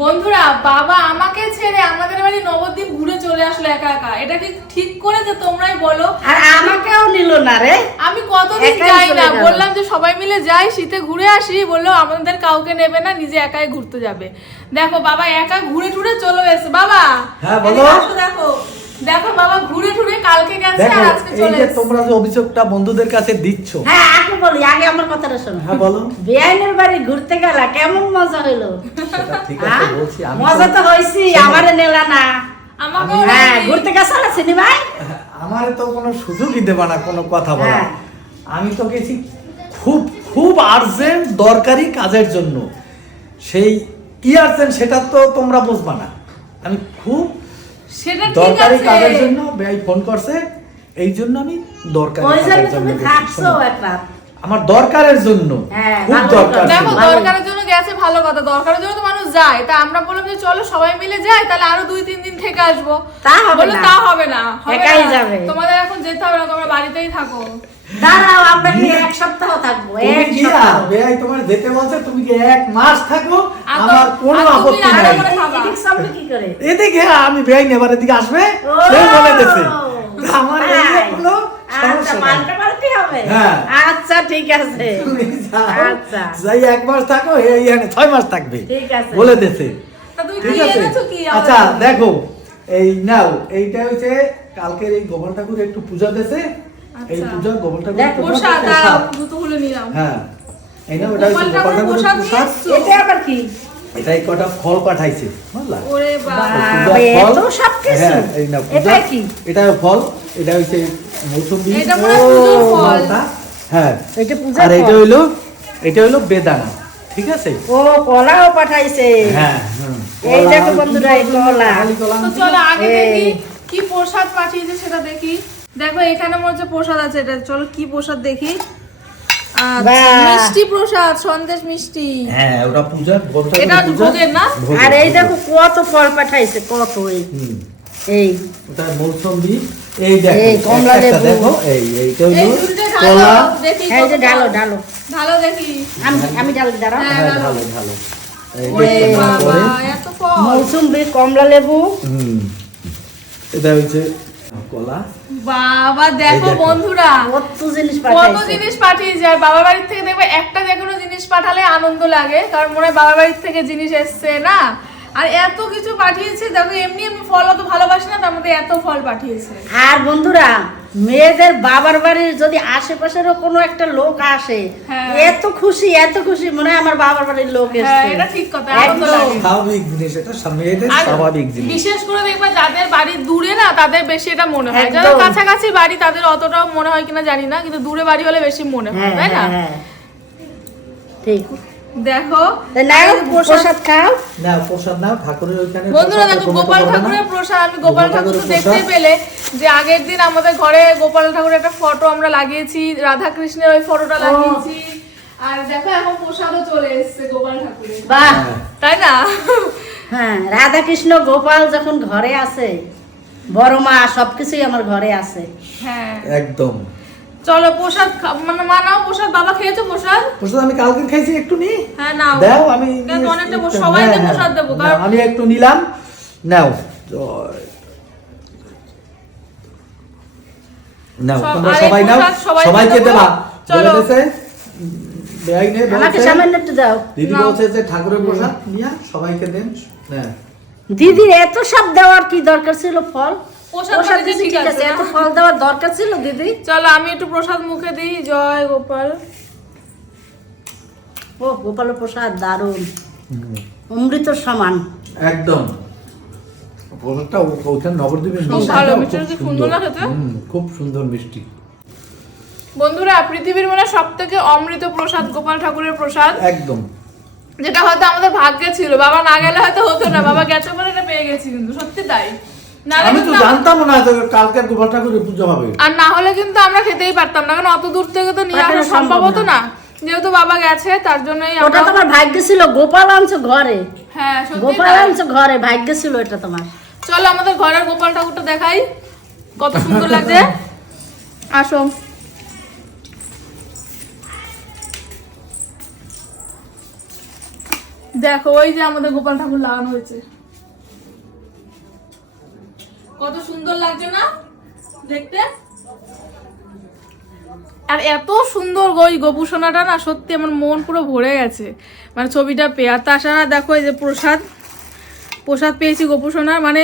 বন্ধুরা, বাবা আমাকে ছেড়ে আমাদের বাড়ি নবদ্বীপ ঘুরে চলে আসলো একা একা। এটা কি ঠিক করেছে? তোমরাই বলো। আর আমাকেও নিল না রে। আমি কতদিন যাই না, বললাম যে সবাই মিলে যাই, শীতে ঘুরে আসি, বললো আমাদের কাউকে নেবে না, নিজে একাই ঘুরতে যাবে। দেখো বাবা একা ঘুরে টুরে চলে এসেছে। বাবা হ্যাঁ বলো। দেখো দেখো বাবা ঘুরে টুরে কালকে গেছে আর আজকে চলে এসেছে। তোমরা যে অভিযোগটা বন্ধুদের কাছে দিচ্ছ, হ্যাঁ আগে বলি, আগে আমার কথাটা শোনো। হ্যাঁ বলো। বেআইনের বাড়ি ঘুরতে গেলা কেমন মজা হইলো? সেটা ঠিক আছে বলছি আমি। মজা তো হইছি, আমারে নেলা না। আমাকে হ্যাঁ ঘুরতে গেছো না চিনি ভাই? আমার তো কোনো সুযোগই দেবা না কোনো কথা বলা। হ্যাঁ। আমি তো গেছি খুব খুব আর্জেন্ট দরকারি কাজের জন্য। সেই কি আর্জেন্ট সেটা তো তোমরা বুঝবা না। আমি খুব সেটা ঠিক দরকারি আছে। কাজের জন্য ভাই ফোন করছে, এই জন্য আমি দরকারি ওই জন্য কাজের জন্য তুমি গেছি। থাকছো শোনো, এক রাত। আমার দরকারের জন্য, হ্যাঁ, খুব ভালো দরকার কথা। দেখো ছিল। ভালো। দরকারের জন্য গেছে, ভালো কথা। দরকারের জন্য তো মানুষ যায়। তা আমরা বললাম যে চলো সবাই মিলে যাই, তাহলে আরো 2-3 দিন থেকে আসবো। তা হবে বললো না। তা হবে না, হবে একাই না। যাবে। তোমাদের এখন যেতে হবে না, তোমরা বাড়িতেই থাকো। দাঁড়াও, আমরা কি এক সপ্তাহ থাকবো? তুমি এক কি সপ্তাহ। ভাই তোমার যেতে বলছে, তুমি কি 1 মাস থাকো, আর তো- আমার কোনো আর তুমি আপত্তি রান্না নাই। করে খাবা। এদিক সামনে কি করে? এদিকে আমি বেআই নেবার এদিকে আসবে, ও, সে বলে দিয়েছে। আমার এই যে তাই। কোনো আচ্ছা, সমস্যা নাই। পাল্টা পাল্টি হবে? হ্যাঁ। আচ্ছা ঠিক আছে। তুমি যাও, আচ্ছা। যাই 1 মাস থাকো, এই 6 মাস থাকবে ঠিক আছে। বলে দিয়েছে। তা তুমি ঠিক কি আছে। এনেছো কি? আচ্ছা দেখো, এই নাও, এইটা হচ্ছে কালকের এই গোপাল ঠাকুর একটু পূজা দিয়েছে। এই আচ্ছা। পূজা গোপাল ঠাকুর দেখো, প্রসাদ দাও, জুতো খুলে নিলাম। হ্যাঁ, এই নাও, এটা হচ্ছে গোপাল গোপাল ঠাকুরের ঠাকুরের প্রসাদ প্রসাদ। নিয়ে এটা আবার কি? এটাই কটা ফল পাঠাইছে, বুঝলা? ওরে বাবা। পূজার বাবা, ফল। এত সব কিছু? হ্যাঁ, এই নাও পূজা। এটাই কি? এটাও ফল, এটা হচ্ছে মৌসুমী। এটা মনে হয় পুজোর ফল। মালটা। হ্যাঁ, এটা পূজার আর এটা ফল। হইলো বেদানা, ঠিক আছে? ও কলাও পাঠাইছে। হ্যাঁ, হুম। এই দেখো বন্ধুরা, এই কলা। খালি কলা তো চলো আগে এই। দেখি কি প্রসাদ পাঠিয়েছে সেটা দেখি। দেখো এখানে মনে হচ্ছে প্রসাদ আছে। এটা চলো কি প্রসাদ দেখি। আচ্ছা, বাহ। মিষ্টি প্রসাদ, সন্দেশ মিষ্টি। হ্যাঁ, ওটা পূজা, গোপাল ঠাকুরের এটা পূজা। ভোগের না? ভোগের, আর এই ভোগের। দেখো কত ফল পাঠাইছে, কত এই হুম, এই ওটা মৌসুমী। এই দেখো, এই কমলা একটা লেবু। দেখো, এইটা এই হলো দুটো কলা। ঢালো দেখি। এই যে কত ঢালো ফল। ঢালো। ঢালো দেখি। আমি ঢাল দাঁড়াও। হ্যাঁ, হ্যাঁ, ঢালো। ঢালো ঢালো। এই ওরে দেখো না বাবা, পরে। এত ফল। মৌসুম্বি, কমলা লেবু। হুম, এটা হচ্ছে কলা। বাবা দেখো এই দেখো। বন্ধুরা, কত জিনিস কত পাঠাইছে। জিনিস পাঠিয়ে যায়। বাবা বাড়ির থেকে দেখবে একটা যে কোনো জিনিস পাঠালে আনন্দ লাগে, কারণ মনে হয় বাবা বাড়ির থেকে জিনিস এসছে না। আর এত কিছু পাঠিয়েছে। দেখো এমনি আমি ফল অত ভালোবাসি না, তার মধ্যে এত ফল পাঠিয়েছে। আর বন্ধুরা, মেয়েদের বাবার বাড়ির যদি আশেপাশেরও কোনো একটা লোক আসে, হ্যাঁ। এত খুশি মনে হয় আমার বাবার বাড়ির লোক হ্যাঁ, এসছে। এটা ঠিক কথা, আনন্দ একদম। লাগে। স্বাভাবিক জিনিস, এটা মেয়েদের আর স্বাভাবিক জিনিস। বিশেষ করে দেখবা যাদের বাড়ি দূরে না, তাদের বেশি এটা মনে হয়। একদম। যাদের কাছাকাছি বাড়ি তাদের অতটাও মনে হয় কিনা জানি না, কিন্তু দূরে বাড়ি হলে বেশি মনে হয়, হ্যাঁ, তাই না? হ্যাঁ, হ্যাঁ। ঠিক। দেখো তা নাও, প্রসাদ খাও। না, প্রসাদ নাও, ঠাকুরের ওইখানে বন্ধুরা প্রসাদ, দেখো কোনো গোপাল কথা বলে না। ঠাকুরের প্রসাদ। আমি গোপাল ঠাকুর তো ঠাকুরের দেখতেই প্রসাদ। পেলে যে আগের দিন আমাদের ঘরে গোপাল ঠাকুরের একটা ফটো আমরা লাগিয়েছি, রাধা কৃষ্ণের ওই ফটোটা লাগিয়েছি। আর দেখো এখন প্রসাদও চলে এসেছে গোপাল ঠাকুরের, বাহ। হ্যাঁ। তাই না? হ্যাঁ, রাধা কৃষ্ণ গোপাল যখন ঘরে আছে, বড় মা সবকিছুই আমার ঘরে আছে। হ্যাঁ, একদম। চলো প্রসাদ মানে মানাও প্রসাদ। বাবা খেয়েছো প্রসাদ? প্রসাদ আমি কালকে খাইছি, একটু নি হ্যাঁ নাও। দাও, আমি দেখো অনেকটা একটু- সবাইকে হ্যাঁ, প্রসাদ দেবো, নাও, কারণ আমি একটু নিলাম, নাও। জয়। নাও, তোমরা আর এই সবাই নাও, প্রসাদ সবাইকে সবাইকে দেবো। দেবা। চলো। বলে দিয়েছে, বেআইনে আমাকে বলছে, সামান্য একটু দাও। দিদি নাও। বলছে যে ঠাকুরের প্রসাদ নিয়া সবাইকে দেন। হ্যাঁ, দিদির এত সব দেওয়ার কি দরকার ছিল? ফল প্রসাদ প্রসাদ দিতে দিছি, ঠিক ঠিক আছে আছে, না? এত ফল দেওয়ার দরকার ছিল দিদি? চলো আমি একটু প্রসাদ মুখে দিই। জয় গোপাল। ও গোপাল প্রসাদ দারুণ, হুম, অমৃতর সমান। একদম। প্রসাদটা ওখানে নবদ্বীপের খুব মিষ্টিটা ভালো, খুব মিষ্টিটা কি সুন্দর না খেতে? খুব সুন্দর মিষ্টি। বন্ধুরা পৃথিবীর মানে সব থেকে অমৃত প্রসাদ গোপাল ঠাকুরের প্রসাদ, একদম। যেটা হয়তো আমাদের ভাগ্যে ছিল। বাবা না গেলে হয়তো হতো না, বাবা গেছে বলে এটা পেয়ে গেছি, কিন্তু সত্যি তাই। নাহলে আমি তো কিন্তু জানতাম না যে কালকে গোপাল ঠাকুরের পুজো হবে। আর না হলে কিন্তু আমরা খেতেই পারতাম না, কারণ অত দূর থেকে তো নিয়ে আসা পাঠানো সম্ভব সম্ভব হতো না। যেহেতু বাবা গেছে তার জন্যই ওটা আমরা। তোমার ভাগ্য ছিল, গোপাল আনছো ঘরে। হ্যাঁ সত্যি গোপাল তাই। আনছো ঘরে, ভাগ্য ছিল এটা তোমার। চলো আমাদের ঘরের গোপাল ঠাকুরটা দেখাই, কত সুন্দর লাগছে। আসো। দেখো ওই যে আমাদের গোপাল ঠাকুর লাগানো হয়েছে, কত সুন্দর লাগছে না দেখতে। আর এত সুন্দর ওই গোপুসোনাটা না, সত্যি আমার মন পুরো ভরে গেছে মানে ছবিটা পেয়ে। আর তাছাড়া দেখো এই যে প্রসাদ পেয়েছি গোপুসোনার, মানে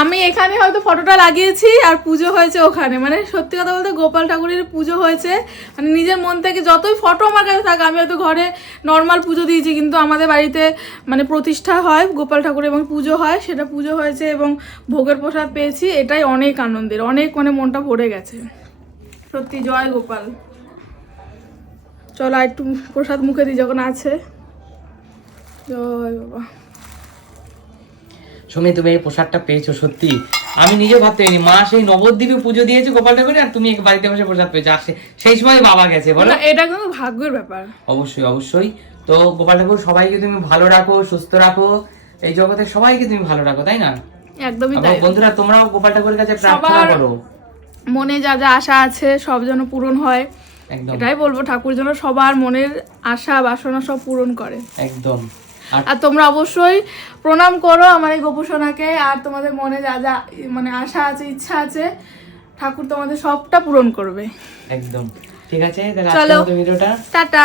আমি এখানে হয়তো ফটোটা লাগিয়েছি আর পুজো হয়েছে ওখানে। মানে সত্যি কথা বলতে গোপাল ঠাকুরের পুজো হয়েছে, মানে নিজের মন থেকে যতই ফটো আমার কাছে থাকে, আমি হয়তো ঘরে নর্মাল পুজো দিয়েছি, কিন্তু আমাদের বাড়িতে মানে প্রতিষ্ঠা হয় গোপাল ঠাকুর এবং পুজো হয়, সেটা পুজো হয়েছে এবং ভোগের প্রসাদ পেয়েছি। এটাই অনেক আনন্দের, অনেক মানে মনটা ভরে গেছে সত্যি। জয় গোপাল। চলো আর একটু প্রসাদ মুখে দিই যখন আছে। জয় বাবা। সুমি, তুমি এই প্রসাদটা পেয়েছো, সত্যি আমি নিজে ভাবতে পারিনি। মা সেই নবদ্বীপে পুজো দিয়েছে গোপাল ঠাকুরের, আর তুমি এক বাড়িতে বসে প্রসাদ পেয়েছো। আর সেই সময় বাবা গেছে, বলো। না, এটা কিন্তু ভাগ্যের ব্যাপার। অবশ্যই অবশ্যই। তো গোপাল ঠাকুর সবাইকে তুমি ভালো রাখো, সুস্থ রাখো, এই জগতে সবাইকে তুমি ভালো রাখো, তাই না? একদমই এবং তাই। বন্ধুরা তোমরাও গোপাল ঠাকুরের কাছে প্রার্থনা সবার করো, মনে যা যা আশা আছে সব যেন পূরণ হয়। একদম এটাই বলবো, ঠাকুর যেন সবার মনের আশা বাসনা সব পূরণ করে। একদম। আর আর তোমরা অবশ্যই প্রণাম করো আমার এই গোপুসোনাকে। আর তোমাদের মনে যা যা মানে আশা আছে, ইচ্ছা আছে, ঠাকুর তোমাদের সবটা পূরণ করবে। একদম ঠিক আছে, তাহলে চলো আজকের মতো ভিডিওটা টাটা।